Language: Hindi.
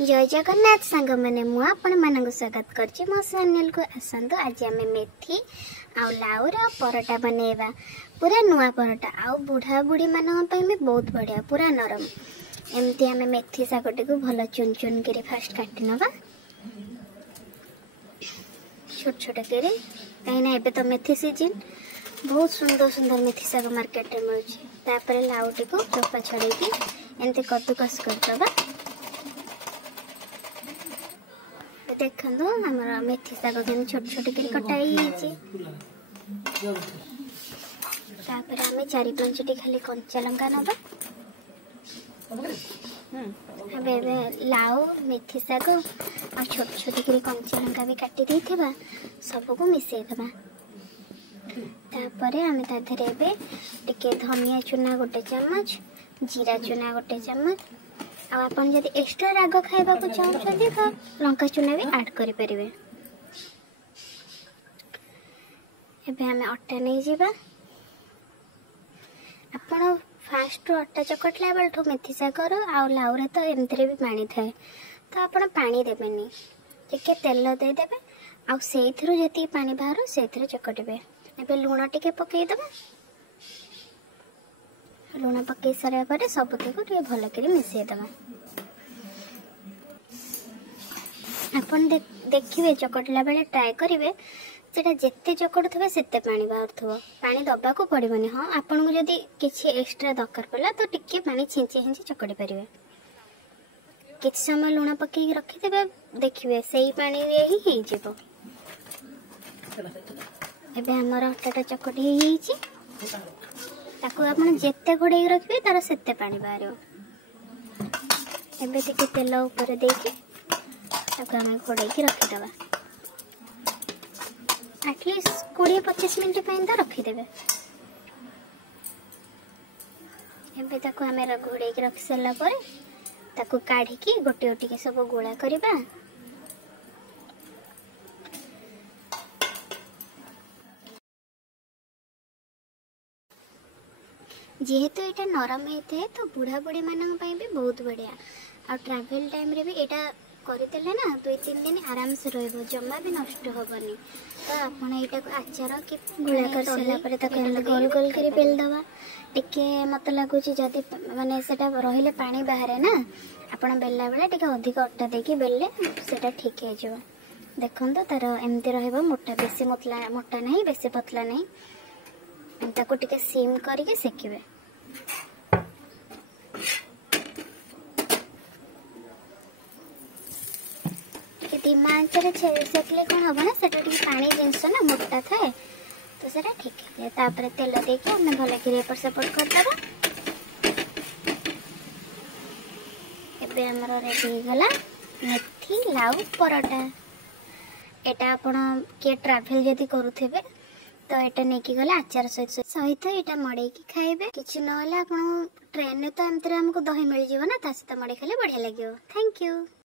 जय जगन्नाथ सांग मैंने मु आपण मानक स्वागत करछि मो चैनल को। आसंतु आज आम मेथी आउ लाउर परोटा बनैबा। पूरा नुआ परोटा आउ बुढ़ा बुढ़ी मान भी बहुत बढ़िया पूरा नरम। एमती आम मेथी शागटी को भल चुन चुन कर फास्ट काटी नवा छोट छोट कर कहीं एबे तो मेथी सीजन बहुत सुंदर सुंदर मेथी शाग मार्केट में मिलूँ। लाउटी को चोपा छड़े एमती कद्दूकस करदबा। देखो हमारा मेथी शाग के छोट छोट कर कटाई आम 4-5 खाली कंचा लंका नवा। लाउ मेथी शाग और छोट छोट कर कंचा लंका भी काटी देथिबा सबको मिसई देबा। तापरे आम ताधरे टिके धनिया चूना 1 चम्मच, जीरा चूना 1 चम्मच, आपन जदि एक्स्ट्रा राग खाइबा को चाहते तो लंका चूना भी ऐड करि परिबे। एबे हमें अट्टा नहीं जीवा। आपन फास्ट अट्टा चकटला बेलठो मेथी सागर आ लाउरे तो एमतरे भी पानी थाए तो आपन पानी देबेनी, टिके तेल दे देबे आ सेइथरो जति पानी बाहर सेइथरे चकटबे। एबे लूण टिके पकई देबे। लूण पकई सारा पर सबतक भल कर मिसई देवा। आपन देखिए चकटला बेले ट्राए करेंगे सेटा जिते चकटुवे सेते पानी बाहर थो पानी दबा को पड़ोनी। हाँ आपन को जदि किसी एक्स्ट्रा दरकार पड़ा तो टिके पानी छिंची छिंची चकड़ी पारे। किछ समय लूण पकई रखिदे देखिए से पानी ही हो। एबे हमर अट्टाटा चकटी ताकू आपन जेते घोड़े रखिए तार सेते पानी बाहर। एबे टिके तेल ऊपर देके ताकू आम घोड़े रखीदे एटलिस्ट 20-25 मिनट तो रखीदे। एबे ताकू आम घोड़े रखी सारा पर ताकू काढ़ी गोटे गोटे सब गोला करबा। जेहेतु ये नरम होता है तो बुढ़ा बुढ़ी मान भी बहुत बढ़िया। आ ट्रैवल टाइम रे भी एटा करदेले ना 2-3 दिन आराम से रहिबो, जमा भी नष्ट होबनी। तो आपण एटा आचार कि गुला कर सारा पर तक गोल गोल कर बेल दवा। टिके मत लागुची जदी माने सेटा रहिले पानी बाहर ना आपण बेलला बेले टिके अधिक अट्टा देकी बेलले सेटा ठीक हे जो। देखन तो तार एमती रहइबो मोटा बेसी मोटा नहीं बेसी पतला नहीं। ताको टिके सिम करके सेकिबे। धीमा आंचरे सेकले कौन हम ना सेटा पानी जिनस ना मोटा थाए तो सेटा ठीक है। तापर तेल देके हमें भल कर एपट सेपट करदबा। एबे हमर रेडी गला मेथी लाउ परोटा। एटा आपण के ट्रैवल जदी करूथेबे तो एटा नेकी गले आचार सहित एटा मड़े की खाइबे। किछ न होला आपण ट्रेन ने तो एमतरे हमको दही मिल जीव ना ता सहित मड़े खाले बढ़िया लागियो। Thank you.